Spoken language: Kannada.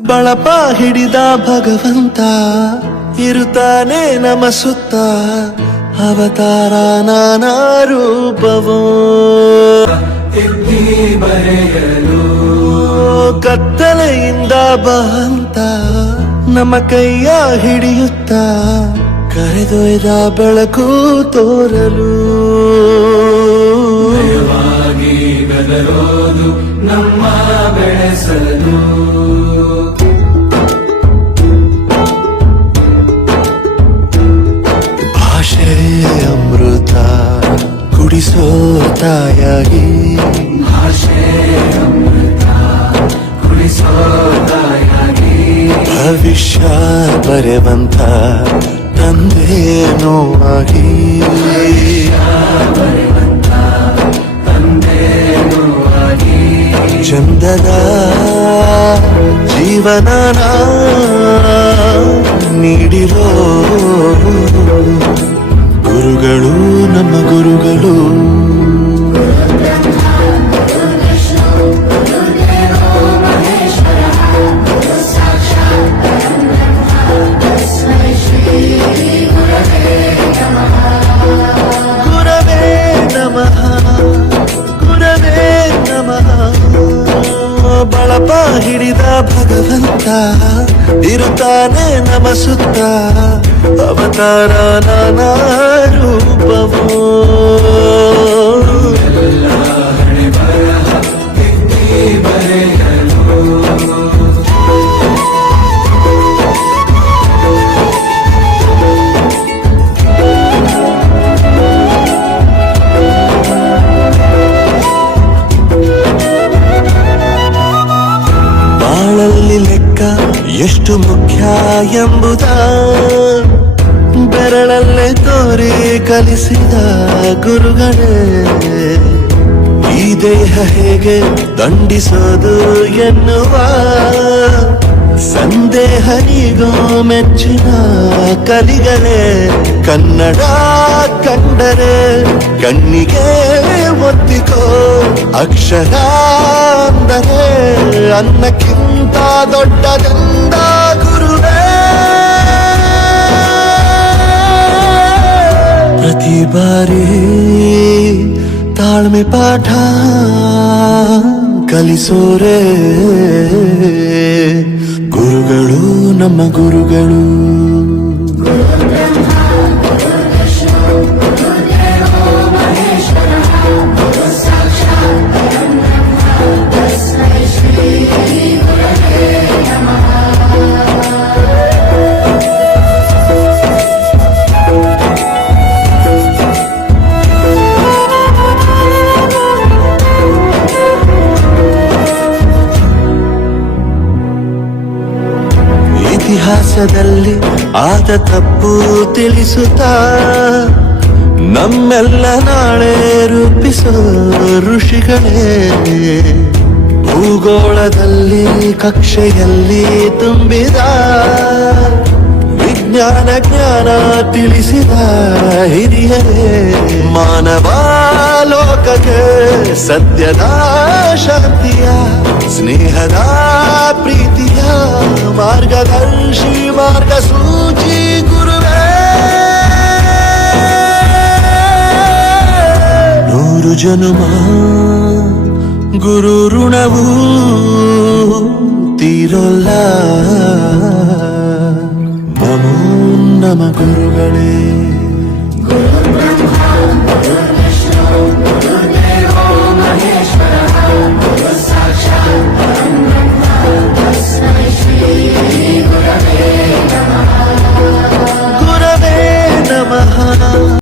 ಬಳಪ ಹಿಡಿದ ಭಗವಂತ ಇರುತ್ತಾನೆ ನಮ ಸುತ್ತ ಅವತಾರ ನಾನಾ ರೂಪವೋ ಬರೆಯಲು ಕತ್ತಲೆಯಿಂದ ಬಹಂತ ನಮ್ಮ ಕೈಯ ಹಿಡಿಯುತ್ತ ಕರೆದೊಯ್ದ ಬೆಳಕು ತೋರಲು ಬೆದರೋದು ನಮ್ಮ ಬೆಳೆಸಲು ಭಾಷೆ ಅಮೃತ ಕುಡಿಸೋ ತಾಯಾಗಿ ಭಾಷೆ ಅಮೃತ ಕುಡಿಸೋ ತಾಯಾಗಿ ಭವಿಷ್ಯ ಬರೆವಂತ ತಂದೇನೋ ಆಗಿ ಚಂದದ ಜೀವನನ ನೀಡಿರೋ ಗುರುಗಳು ನಮ್ಮ ಗುರುಗಳು ಗುರವೇ ನಮಃ ಗುರವೇ ನಮಃ ಬಳಪ ಹಿಡಿದ ಭಗವಂತ ಇರುತ್ತಾನೆ ನಮ ಸುತ್ತ ಅವತಾರ ನಾನಾ ರೂಪವೋ ಬಾಳಲ್ಲಿ ಲೆಕ್ಕ ಎಷ್ಟು ಮುಖ್ಯ ಎಂಬುದ ಬೆರಳಲ್ಲೇ ತೋರಿ ಕಲಿಸಿದ ಗುರುಗಳೇ ಈ ದೇಹ ಹೇಗೆ ದಂಡಿಸೋದು ಎನ್ನುವ ಸಂದೇಹನಿಗೋ ಮೆಚ್ಚಿನ ಕಲಿಗಳೇ ಕನ್ನಡ ಕಂಡರೆ ಕಣ್ಣಿಗೆ ಒತ್ತಿಕೋ ಅಕ್ಷರ ಅಂದರೆ ಅನ್ನಕ್ಕಿಂತ ದೊಡ್ಡದೆಂದ ಗುರುವೇ ಪ್ರತಿ ಬಾರಿ ತಾಳ್ಮೆ ಪಾಠ ಕಲಿಸೋರೆ ಗುರುಗಳು ನಮ್ಮ ಗುರುಗಳು ಇತಿಹಾಸದಲ್ಲಿ ಆದ ತಪ್ಪು ತಿಳಿಸುತ್ತಾ ನಮ್ಮೆಲ್ಲ ನಾಳೆ ರೂಪಿಸೋ ಋಷಿಗಳೇ ಭೂಗೋಳದಲ್ಲಿ ಕಕ್ಷೆಯಲ್ಲಿ ತುಂಬಿದ ವಿಜ್ಞಾನ ಜ್ಞಾನ ತಿಳಿಸಿದ ಹಿರಿಯರೇ ಮಾನವ ಲೋಕಕ್ಕೆ ಸತ್ಯದ ಶಾಂತಿಯ ಸ್ನೇಹದ ಪ್ರೀತಿಯ ಮಾರ್ಗದರ್ಶಿ ಮಾರ್ಗಸೂಚಿ ಗುರುವೇ ನೂರು ಜನುಮ ಗುರು ಋಣವು ತೀರೋಲ್ಲ ನಮೋ ನಮ ಗುರುಗಳೇ.